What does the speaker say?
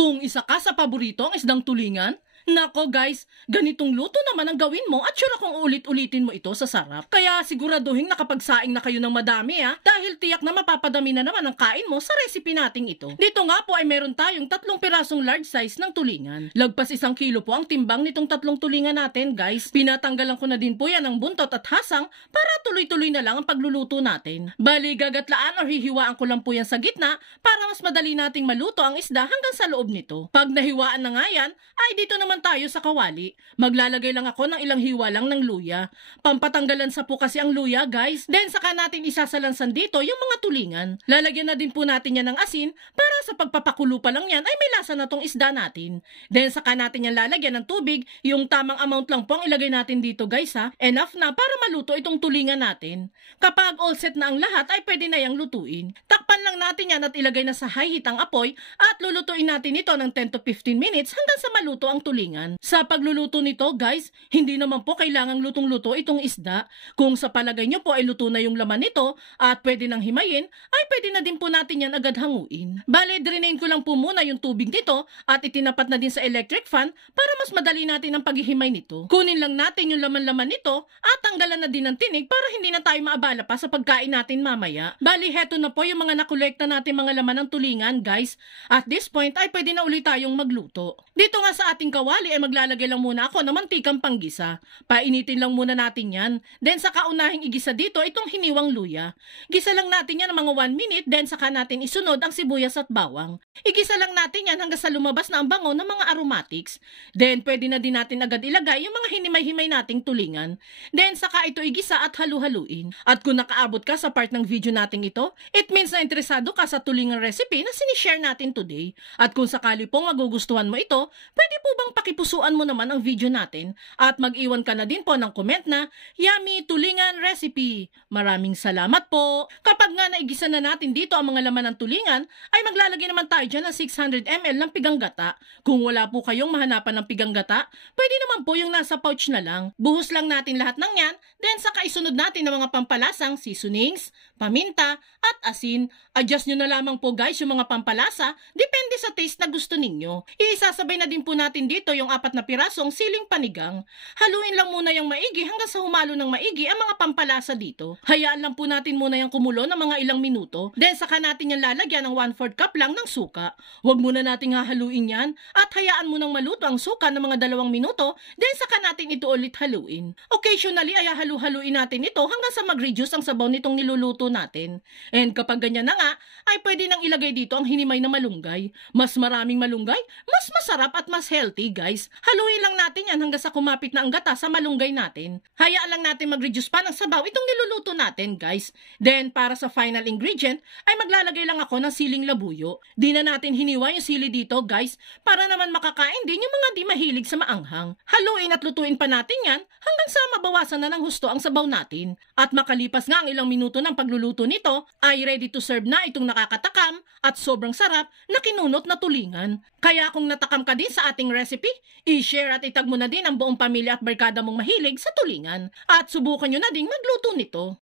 Kung isa ka sa paborito ang isdang tulingan, nako guys, ganitong luto naman ang gawin mo at sure kung ulit-ulitin mo ito sa sarap. Kaya siguraduhin nakapagsaing na kayo ng madami dahil tiyak na mapapadami na naman ang kain mo sa recipe nating ito. Dito nga po ay meron tayong 3 pirasong large size ng tulingan. Lagpas 1 kilo po ang timbang nitong 3 tulingan natin guys. Pinatanggalan ko na din po yan ng buntot at hasang para tuloy-tuloy na lang ang pagluluto natin. Bali gagatlaan o hihiwaan ko lang po yan sa gitna para mas madali nating maluto ang isda hanggang sa loob nito. Pag nahiwaan na nga yan, ay dito naman tayo sa kawali. Maglalagay lang ako ng ilang hiwa lang ng luya. Pampatanggalan sa po kasi ang luya guys. Then saka natin isasalansan dito yung mga tulingan. Lalagyan na din po natin yan ng asin para sa pagpapakulo pa lang yan ay may lasa na tong isda natin. Then saka natin yan lalagyan ng tubig. Yung tamang amount lang po ang ilagay natin dito guys Enough na para maluto itong tulingan natin. Kapag all set na ang lahat ay pwede na yang lutuin. Takpan lang natin yan at ilagay na sa high heat ang apoy at lulutuin natin ito ng 10 to 15 minutes hanggang sa maluto ang tulingan. Sa pagluluto nito guys, hindi naman po kailangang lutong-luto itong isda. Kung sa palagay nyo po ay luto na yung laman nito at pwede nang himayin, ay pwede na din po natin yan agad hanguin. Bale, drainain ko lang po muna yung tubig nito at itinapat na din sa electric fan para mas madali natin ang paghihimay nito. Kunin lang natin yung laman-laman nito at tanggalan na din ng tinig para hindi na tayo maabala pa sa pagkain natin mamaya. Bali, heto na po yung mga nakolekta natin mga laman ng tulingan guys. At this point ay pwede na ulit tayong magluto. Dito nga sa ating kawali ay maglalagay lang muna ako ng mantikang panggisa. Painitin lang muna natin yan. Then saka unahing igisa dito itong hiniwang luya. Gisa lang natin yan ng mga 1 minute, then saka natin isunod ang sibuyas at bawang. Igisa lang natin yan hanggang sa lumabas na ang bango ng mga aromatics. Then pwede na din natin agad ilagay yung mga hinimay-himay nating tulingan. Then saka ito igisa at halu-haluin. At kung nakaabot ka sa part ng video nating ito, it means na interesado ka sa tulingan recipe na sinishare natin today. At kung sakali pong magugustuhan mo ito, pwede po bang pakipusuan mo naman ang video natin at mag-iwan ka na din po ng comment na Yummy Tulingan Recipe. Maraming salamat po. Kapag nga naigisa na natin dito ang mga laman ng tulingan, ay maglalagay naman tayo dyan ng 600 ml ng piganggata. Kung wala po kayong mahanapan ng piganggata, pwede naman po yung nasa pouch na lang. Buhos lang natin lahat ng yan, then saka isunod natin ng mga pampalasang seasonings, paminta, at asin. Adjust nyo na lamang po guys yung mga pampalasa, depende sa taste na gusto ninyo. Isasabay na din po natin dito yung 4 na pirasong siling panigang. Haluin lang muna yung maigi hanggang sa humalo ng maigi ang mga pampalasa dito. Hayaan lang po natin muna yung kumulo ng mga ilang minuto. Then saka natin yung lalagyan ng 1/4 cup lang ng suka. Huwag muna nating hahaluin yan at hayaan munang maluto ang suka ng mga 2 minuto. Then saka natin ito ulit haluin. Occasionally ay halu-haluin natin ito hanggang sa mag-reduce ang sabaw nitong niluluto natin. And kapag ganyan na nga, ay pwede nang ilagay dito ang hinimay na malunggay. Mas maraming malunggay, mas masarap at mas healthy guys. Haluin lang natin yan hanggang sa kumapit na ang gata sa malunggay natin. Hayaan lang natin mag-reduce pa ng sabaw itong niluluto natin guys. Then para sa final ingredient ay maglalagay lang ako ng siling labuyo. Di na natin hiniwa yung sili dito guys para naman makakain din yung mga di mahilig sa maanghang. Haluin at lutuin pa natin yan hanggang sa mabawasan na ng husto ang sabaw natin. At makalipas nga ang ilang minuto ng pagluluto nito ay ready to serve na itong nakakatakam at sobrang sarap na kinunot na tulingan. Kaya kung natakam ka din sa ating recipe, i-share at itag mo na din ang buong pamilya at barkada mong mahilig sa tulingan. At subukan nyo na din magluto nito.